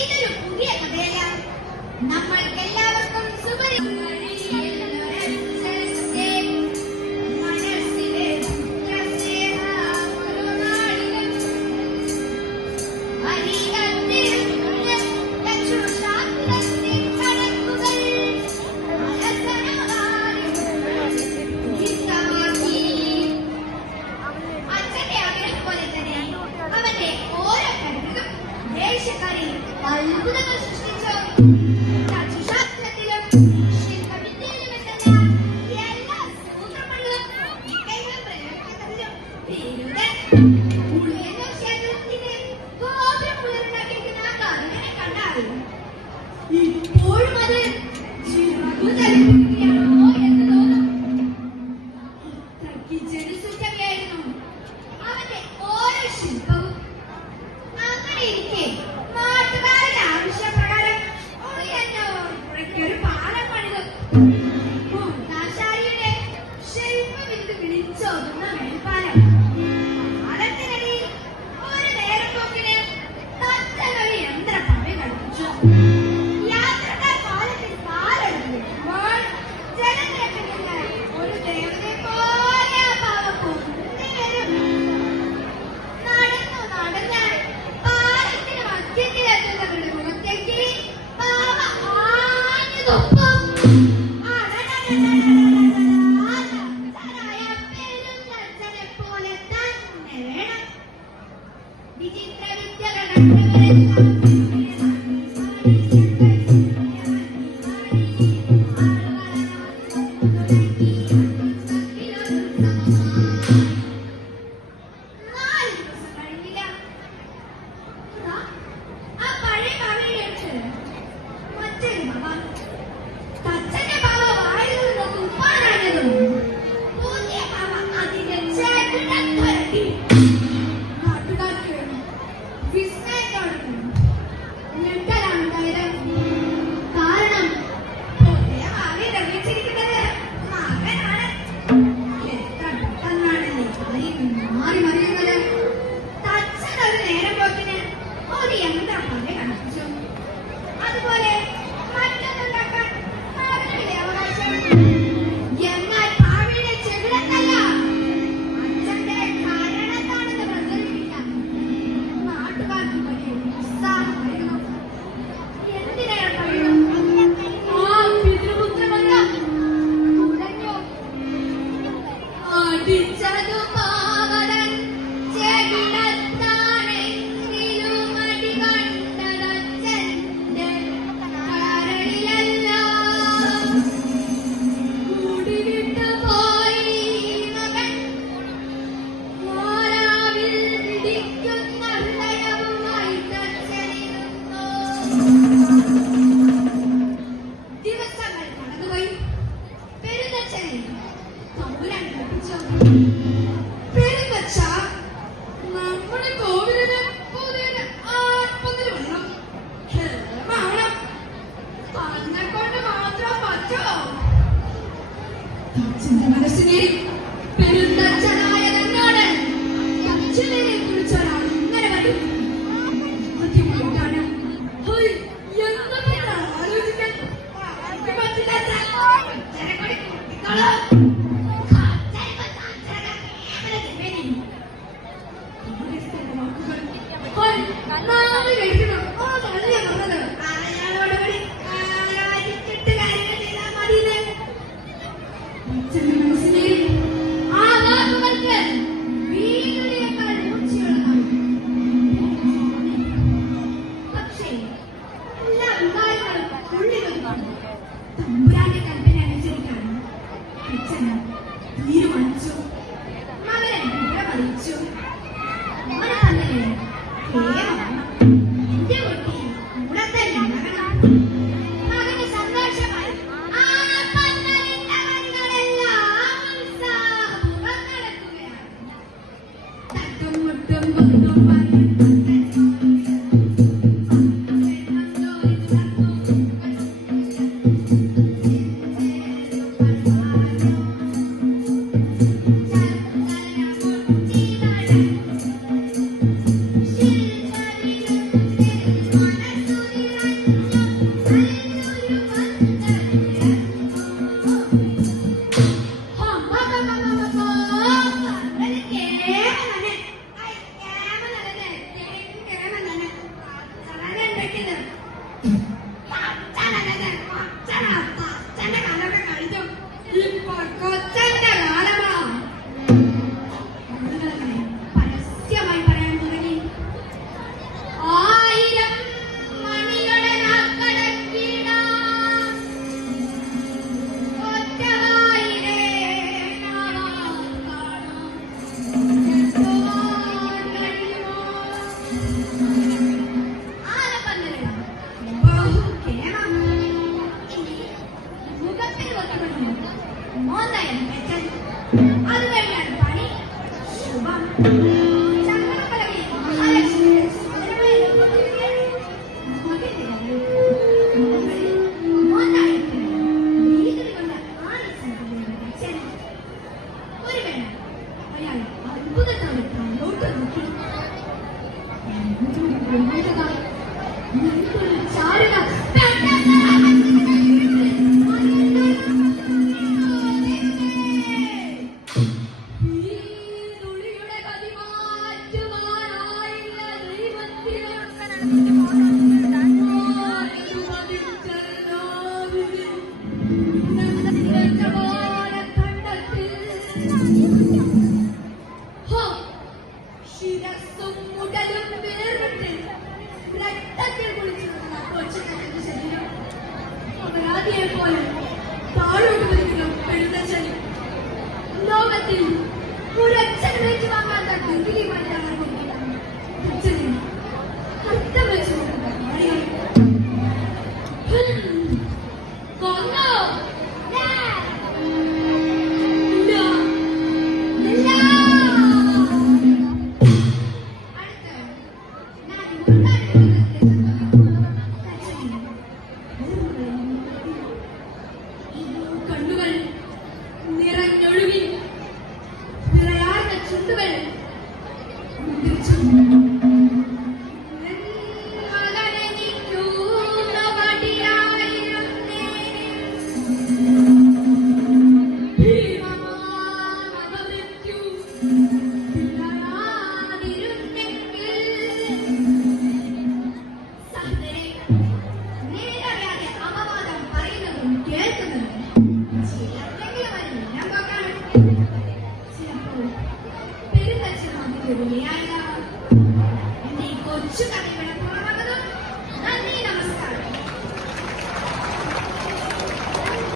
ഇതൊരു പുതിയ കഥയല്ല. നമ്മൾക്കെല്ലാവർക്കും അത്ഭുതങ്ങൾ സൃഷ്ടിച്ചു. ശാസ്ത്രത്തിലും ശില്പവിദ്യയിലും എല്ലാ സൂത്രപ്പണികളും ക്ഷേത്രത്തിന്റെ ഗോപുരം പുലർന്നാക്കിയിരിക്കുന്ന ആ കാരണനെ കണ്ടാൽ ഇപ്പോഴും അത് ധരിപ്പിക്കുകയാണോ എന്ന് തോന്നും. അത്രയ്ക്ക് ജനസൂചകയായിരുന്നു അവന്റെ ഓരോ ശില്പവും. അങ്ങനെ ഇരിക്കെ നാട്ടുകാരുടെ ആവശ്യപ്രകാരം ഒരു പാലം പണിതു. മോന്താശാരിയുടെ ശില്പവിത്ത് വിളിച്ചോതുന്ന മേൽപ്പാലം. പാലത്തിനടിയിൽ ഒരു നേരപ്പോക്കിന് തത്തകളി യന്ത്രപ്പണി കളിപ്പിച്ചു. യാത്രക്കാർ പാലത്തിൽ കാലെടുക്കുമ്പോൾ ജനനിരക്കിൽ നിന്ന് ഒരു ദേവതയെ പോലെ ആ പാവം പൊന്തി വരും. നടന്നു നടന്ന് പാലത്തിന് മധ്യത്തിലെത്തുന്നവരുടെ മുഖത്തേക്ക് പാവ ആഞ്ഞു തുപ്പും. പെരുന്നച്ഛനെ പോലെ തന്നെ വേണം. വിചിത്ര വിദ്യകൾ മനസ്സിനെ പെരുന്തച്ഛനായ തന്നോട് അച്ഛനെ കുറിച്ചൊരാൾ ഇങ്ങനെ വരും. ആദ്യമായിട്ടാണ് ആലോചിക്കാൻ തമ്പുരാന്റെ കൽപ്പന അനുസരിക്കാണ് തീരുമാനിച്ചു. മകനെ അറിയിച്ചു. അവനെ തന്നെ എന്റെ കുട്ടി ഇവിടെ തന്നെ മകന് സന്തോഷമായി. ആ പന്തലിന്റെ കണ്ണുകളെല്ലാം ഉത്സാഹപൂർവ്വം നടക്കുകയാണ്. തട്ടും മുട്ടും കൊട്ടും നദിയെ പോലെ താഴോട്ട് വലിക്കുന്ന പെരുന്തച്ഛൻ ലോകത്തിൽ ഒരച്ഛൻ വെച്ച് വാങ്ങാത്ത ഡിഗ്രി മലയാളം കൊടുക്കുകയാണ്. അച്ഛനെ അർത്ഥം വെച്ച് കൊന്നോ? കണ്ണുകൾ നിറഞ്ഞൊഴുകി വിളയാർന്ന ചുണ്ടുകൾ കൊച്ചു